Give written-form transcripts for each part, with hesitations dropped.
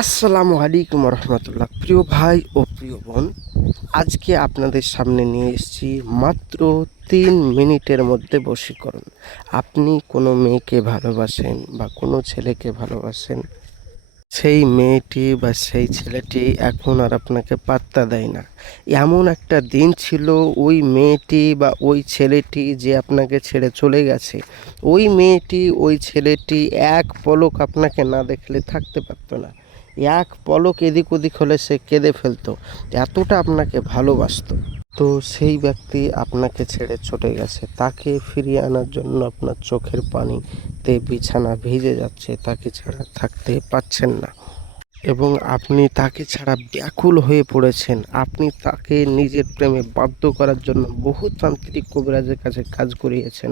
আসসালামু আলাইকুম রহমতুল্লাহ। প্রিয় ভাই ও প্রিয় বোন, আজকে আপনাদের সামনে নিয়ে এসেছি মাত্র 3 মিনিটের মধ্যে বশীকরণ। আপনি কোনো মেয়েকে ভালোবাসেন বা কোনো ছেলেকে ভালোবাসেন, সেই মেয়েটি বা সেই ছেলেটি এখন আর আপনাকে পাত্তা দেয় না। এমন একটা দিন ছিল, ওই মেয়েটি বা ওই ছেলেটি যে আপনাকে ছেড়ে চলে গেছে, ওই মেয়েটি ওই ছেলেটি এক পলক আপনাকে না দেখলে থাকতে পারতো না। এক পলক এদিক ওদিক হলে সে কেঁদে ফেলতো, এতটা আপনাকে ভালোবাসতো। তো সেই ব্যক্তি আপনাকে ছেড়ে চলে গেছে, তাকে ফিরিয়ে আনার জন্য আপনার চোখের পানিতে বিছানা ভিজে যাচ্ছে, তাকে ছাড়া থাকতে পারছেন না এবং আপনি তাকে ছাড়া ব্যাকুল হয়ে পড়েছেন। আপনি তাকে নিজের প্রেমে বাধ্য করার জন্য বহু তান্ত্রিক কবিরাজের কাছে কাজ করিয়েছেন,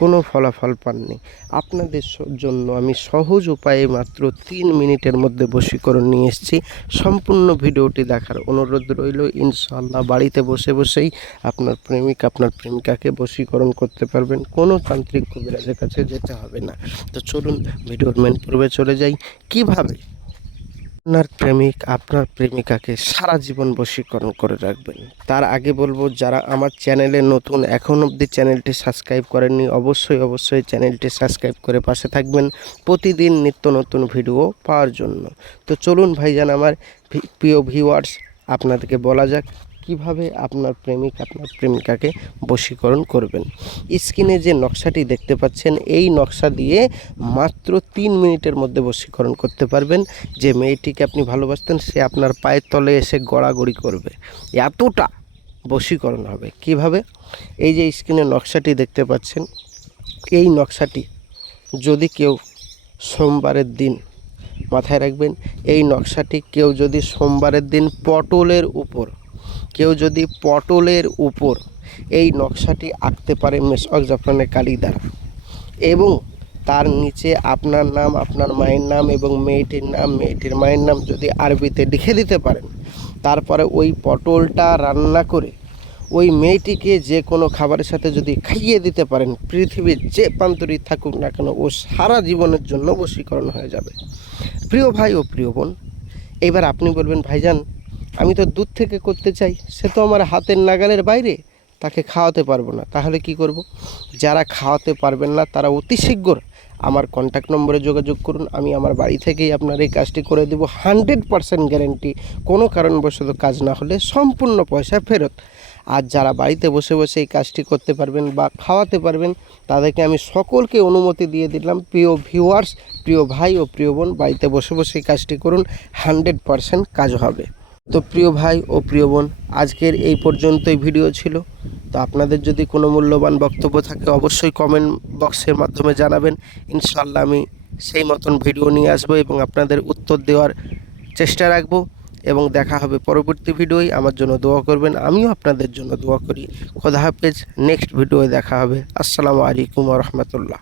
কোনো ফলাফল পাননি। আপনাদের জন্য আমি সহজ উপায়ে মাত্র 3 মিনিটের মধ্যে বশীকরণ নিয়ে এসেছি। সম্পূর্ণ ভিডিওটি দেখার অনুরোধ রইল। ইনশাআল্লাহ বাড়িতে বসে বসেই আপনার প্রেমিক আপনার প্রেমিকাকে বশীকরণ করতে পারবেন, কোনো তান্ত্রিক কবিরাজের কাছে যেতে হবে না। তো চলুন ভিডিওর মেন পর্বে চলে যাই। কিভাবে আপনার প্রেমিক আপনার প্রেমিকাকে সারা জীবন বশীকরণ করে রাখবেন, তার আগে বলবো, যারা আমার চ্যানেলে নতুন, এখন অবধি চ্যানেলটি সাবস্ক্রাইব করেননি, অবশ্যই চ্যানেলটি সাবস্ক্রাইব করে পাশে থাকবেন প্রতিদিন নিত্য নতুন ভিডিও পাওয়ার জন্য। তো চলুন ভাইজান আমার প্রিয় ভিউয়ার্স, আপনাদেরকে বলা যাক কিভাবে আপনার প্রেমিক আপনার প্রেমিকাকে বশীকরণ করবেন। স্ক্রিনে যে নকশাটি দেখতে পাচ্ছেন, এই নকশা দিয়ে মাত্র 3 মিনিটের মধ্যে বশীকরণ করতে পারবেন। যে মেয়েটিকে আপনি ভালোবাসতেন, সে আপনার পায়ের তলে এসে গড়াগড়ি করবে, এতটা বশীকরণ হবে। কিভাবে? এই যে স্ক্রিনে নকশাটি দেখতে পাচ্ছেন, এই নকশাটি যদি কেউ সোমবারের দিন, মাথায় রাখবেন, এই নকশাটি কেউ যদি সোমবারের দিন পটলের উপর এই নকশাটি আঁকতে পারে মেশক জাফরানের কালি দ্বারা, এবং তার নিচে আপনার নাম, আপনার মায়ের নাম এবং মেয়েটির নাম, মেয়েটির মায়ের নাম যদি আরবিতে লিখে দিতে পারেন, তারপরে ওই পটলটা রান্না করে ওই মেয়েটিকে যে কোনো খাবারের সাথে যদি খাইয়ে দিতে পারেন, পৃথিবীর যে প্রান্তরেই থাকুক না কেন, ও সারা জীবনের জন্য বশীকরণ হয়ে যাবে। প্রিয় ভাই ও প্রিয় বোন, এবার আপনি বলবেন, ভাইজান আমি তো দূর থেকে করতে চাই, সে তো আমার হাতের নাগালের বাইরে, তাকে খাওয়াতে পারবো না। তাহলে কি করব? যারা খাওয়াতে পারবেন না, তারা অতি শীঘ্র আমার কন্ট্যাক্ট নম্বরে যোগাযোগ করুন। আমি আমার বাড়ি থেকেই আপনার এই কাজটি করে দেবো, 100% গ্যারেন্টি। কোনো কারণবশত কাজ না হলে সম্পূর্ণ পয়সা ফেরত। আর যারা বাড়িতে বসে বসে এই কাজটি করতে পারবেন বা খাওয়াতে পারবেন, তাদেরকে আমি সকলকে অনুমতি দিয়ে দিলাম। প্রিয় ভিউয়ার্স, প্রিয় ভাই ও প্রিয় বোন, বাড়িতে বসে বসে এই কাজটি করুন, 100% কাজ হবে। তো প্রিয় ভাই ও প্রিয় বোন, আজকের এই পর্যন্তই ভিডিও ছিল। তো আপনাদের যদি কোনো মূল্যবান বক্তব্য থাকে, অবশ্যই কমেন্ট বক্সের মাধ্যমে জানাবেন। ইনশাআল্লাহ আমি সেই মতন ভিডিও নিয়ে আসবো এবং আপনাদের উত্তর দেওয়ার চেষ্টা রাখবো। এবং দেখা হবে পরবর্তী ভিডিওয়। আমার জন্য দোয়া করবেন, আমিও আপনাদের জন্য দোয়া করি। খোদা হাফেজ, নেক্সট ভিডিওয় দেখা হবে। আসসালামু আলাইকুম ওয়া রাহমাতুল্লাহ।